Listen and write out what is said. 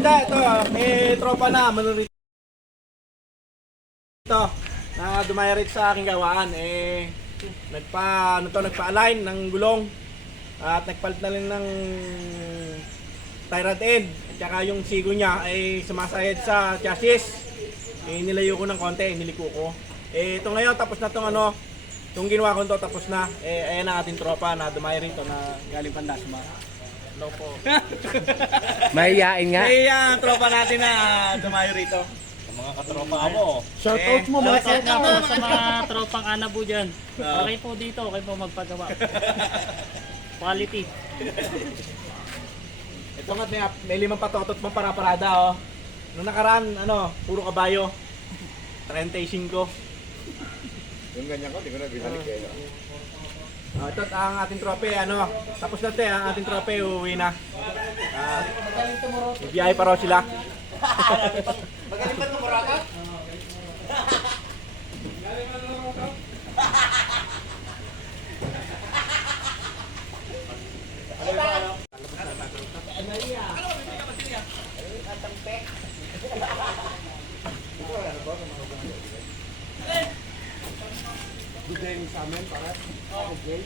balita, ito, may tropa na, manurito na dumayarit sa aking gawaan. Nagpa-align ng gulong at nagpalit na rin ng tie rod end. At saka yung sigo niya ay sumasayad sa chassis. Nilayo ko ng konti, niliko ko. Ito ngayon, tapos na itong itong ginawa ko ito, tapos na. Ayan ang ating tropa na dumayarit ito na galing Pandasma. Hello po. Mahihain nga. Ang tropa natin na dumayo rito. Mga katropa mo. Shoutout mo mga Shout out nga po sa mga tropang Anabu dyan. Okay po dito, okay po magpagawa. Quality. Ito nga, may 5 patotot pang para-parada, oh. Nung nakaraan, puro kabayo. 35. Yung ganyan ko, di ko na binalik eh. Ito ang ating trope, tapos na ito, ang ating trope, uuwi na. Biyahe pa raw sila. Magaling ba itong Morata? Good day sa amin, para. Okay.